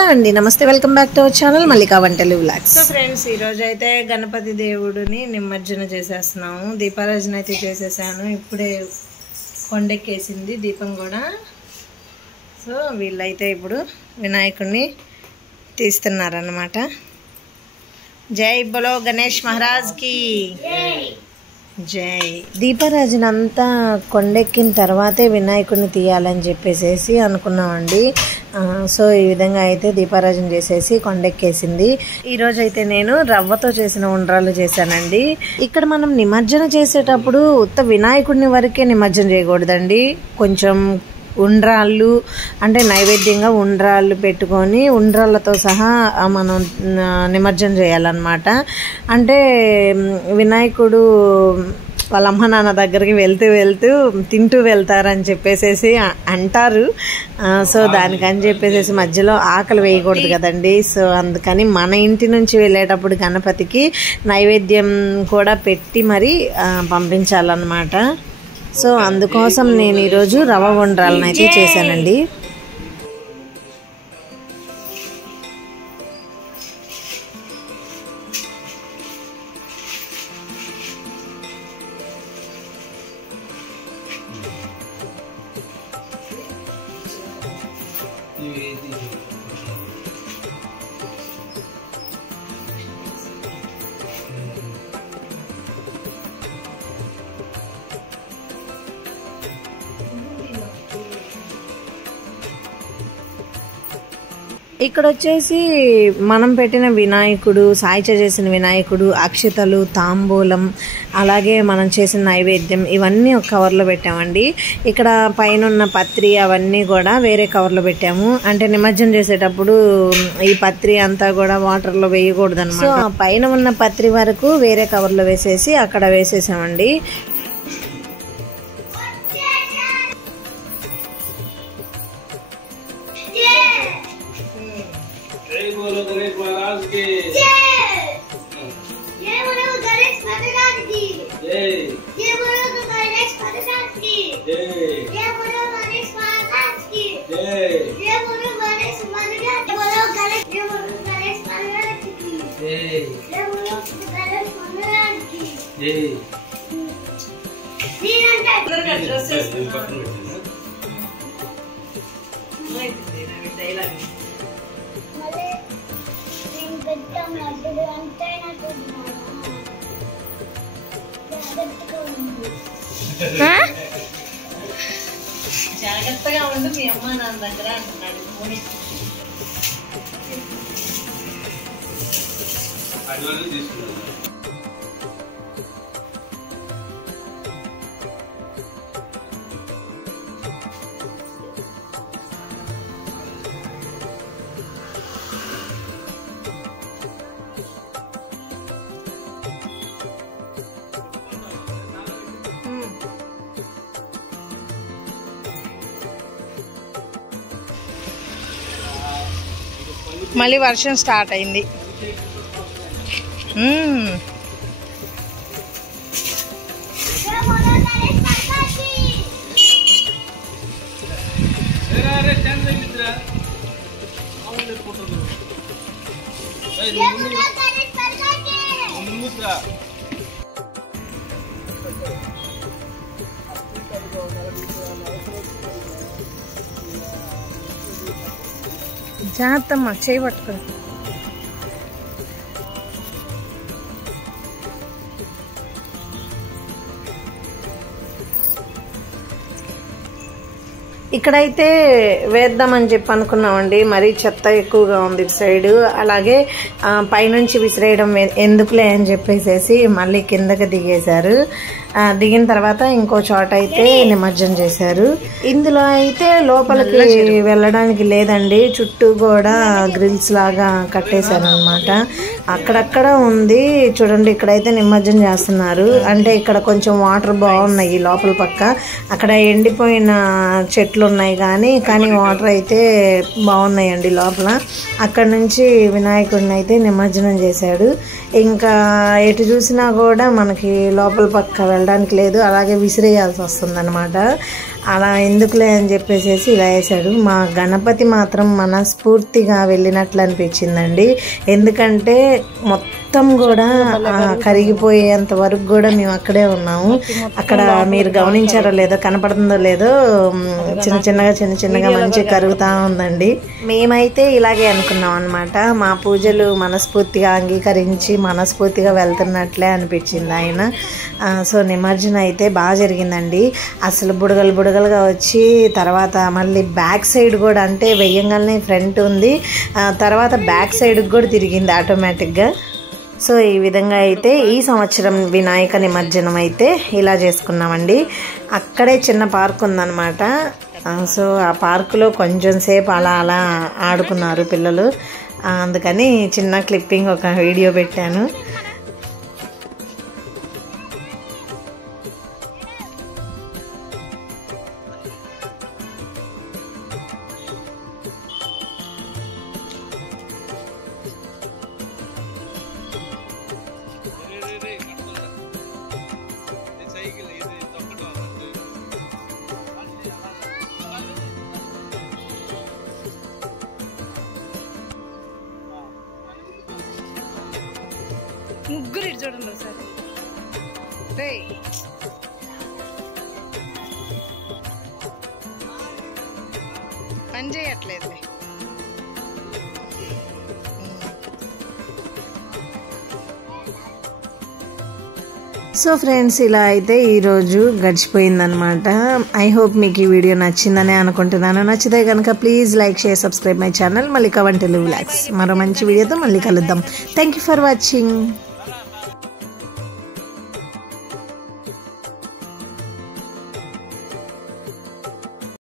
Hello అండి, నమస్తే, welcome back to our channel Mallika వంటలు వ్లాగ్స్. సో ఫ్రెండ్స్, ఈరోజు అయితే గణపతి దేవుడిని నిమజ్జన చేసేస్తున్నాము. దీపారాజన అయితే చేసేసాను. ఇప్పుడే కొండెక్కేసింది దీపం కూడా. సో వీళ్ళైతే ఇప్పుడు వినాయకుడిని తీస్తున్నారన్నమాట. జై బలో గణేష్ మహారాజ్కి జై. దీపారాజన అంతా కొండెక్కిన తర్వాతే వినాయకుడిని తీయాలని చెప్పేసి అనుకున్నామండి. సో ఈ విధంగా అయితే దీపారాజన చేసేసి కొండెక్కేసింది. ఈరోజు అయితే నేను రవ్వతో చేసిన ఉండ్రాళ్ళు చేశానండి. ఇక్కడ మనం నిమజ్జన చేసేటప్పుడు ఉత్త వినాయకుడిని వరకే నిమజ్జన చేయకూడదండి. కొంచెం ఉండ్రాళ్ళు అంటే నైవేద్యంగా ఉండ్రాళ్ళు పెట్టుకొని ఉండ్రాళ్ళతో సహా మనం నిమజ్జనం చేయాలన్నమాట. అంటే వినాయకుడు వాళ్ళ అమ్మ నాన్న దగ్గరికి వెళ్తూ తింటూ వెళ్తారని చెప్పేసి అంటారు. సో దానికని చెప్పేసి మధ్యలో ఆకలి వేయకూడదు కదండి. సో అందుకని మన ఇంటి నుంచి వెళ్ళేటప్పుడు గణపతికి నైవేద్యం కూడా పెట్టి మరి పంపించాలన్నమాట. సో అందుకోసం నేను ఈరోజు రవ్వ ఉండ్రాలను అయితే చేశానండి. ఇక్కడ వచ్చేసి మనం పెట్టిన వినాయకుడు, సాయిచ చేసిన వినాయకుడు, అక్షతలు, తాంబూలం, అలాగే మనం చేసిన నైవేద్యం ఇవన్నీ ఒక కవర్లో పెట్టామండి. ఇక్కడ పైన ఉన్న పత్రి అవన్నీ కూడా వేరే కవర్లో పెట్టాము. అంటే నిమజ్జనం చేసేటప్పుడు ఈ పత్రి అంతా కూడా వాటర్లో వేయకూడదు అన్నమాట. సో పైన ఉన్న పత్రి వరకు వేరే కవర్లో వేసేసి అక్కడ వేసేసామండి. बोलो गणेश महाराज की जय बोलो गणेश महाराज की जय जय बोलो गणेश महाराज की जय जय बोलो गणेश महाराज की जय जय बोलो गणेश महाराज बोलो गणेश जय बोलो गणेश महाराज की जय जय बोलो गणेश महाराज की जय దీనంటే జాగ్రత్తగా ఉండు మీ అమ్మ నాన్న దగ్గర అంటున్నాడు. మళ్ళీ వర్షం స్టార్ట్ అయింది. जय बोलो गणेश महाराज की अरे चंद मित्र आवले फोटो दो जय बोलो गणेश महाराज की मित्र జాగ్రత్తమ్మా, చేయి పట్టుకో. ఇక్కడైతే వేద్దామని చెప్పి అనుకున్నామండి. మరీ చెత్త ఎక్కువగా ఉంది ఇటు సైడ్. అలాగే పైనుంచి విసిరేయడం ఎందుకులే అని చెప్పేసి మళ్ళీ కిందకి దిగేశారు. దిగిన తర్వాత ఇంకో చోట అయితే నిమజ్జనం చేశారు. ఇందులో అయితే లోపలికి వెళ్ళడానికి లేదండి, చుట్టూ కూడా గ్రిల్స్ లాగా కట్టేశారు అనమాట. అక్కడక్కడ ఉంది చూడండి. ఇక్కడైతే నిమజ్జనం చేస్తున్నారు. అంటే ఇక్కడ కొంచెం వాటర్ బాగున్నాయి లోపల పక్క. అక్కడ ఎండిపోయిన చెట్లు ఉన్నాయి కానీ వాటర్ అయితే బాగున్నాయండి లోపల. అక్కడ నుంచి వినాయకుడిని అయితే నిమజ్జనం చేశాడు. ఇంకా ఎటు చూసినా కూడా మనకి లోపల పక్క వెళ్ళడానికి లేదు. అలాగే విసిరేయాల్సి వస్తుంది అనమాట. అలా ఎందుకులే అని చెప్పేసి ఇలా వేసాడు. మా గణపతి మాత్రం మనస్ఫూర్తిగా వెళ్ళినట్లు అనిపించిందండి. ఎందుకంటే మొత్తం కూడా కరిగిపోయేంత వరకు కూడా మేము అక్కడే ఉన్నాము. అక్కడ మీరు గమనించారో లేదో, కనపడుతుందో లేదో, చిన్న చిన్నగా మంచిగా కరుగుతూ ఉందండి. మేమైతే ఇలాగే అనుకున్నాం అనమాట. మా పూజలు మనస్ఫూర్తిగా అంగీకరించి మనస్ఫూర్తిగా వెళ్తున్నట్లే అనిపించింది ఆయన. సో నిమజ్జనం అయితే బాగా జరిగిందండి. అసలు బుడగలుగా వచ్చి తర్వాత మళ్ళీ బ్యాక్ సైడ్ కూడా, అంటే వెయ్యంగానే ఫ్రంట్ ఉంది, తర్వాత బ్యాక్ సైడ్కి కూడా తిరిగింది ఆటోమేటిక్గా. సో ఈ విధంగా అయితే ఈ సంవత్సరం వినాయక నిమజ్జనం అయితే ఇలా చేసుకున్నామండి. అక్కడే చిన్న పార్క్ ఉందన్నమాట. సో ఆ పార్కులో కొంచెం సేపు అలా ఆడుకున్నారు పిల్లలు. అందుకని చిన్న క్లిప్పింగ్ ఒక వీడియో పెట్టాను. ముగ్గురు ఇటు చూడండి ఒకసారి. పని చేయట్లేదు. సో ఫ్రెండ్స్, ఇలా అయితే ఈరోజు గడిచిపోయిందనమాట. ఐ హోప్ మీకు ఈ వీడియో నచ్చిందని అనుకుంటున్నాను. నచ్చితే కనుక please like, share, subscribe my channel Mallika వంటలు వ్లాగ్స్. మరో మంచి వీడియోతో మళ్ళీ కలుద్దాం. Thank you for watching.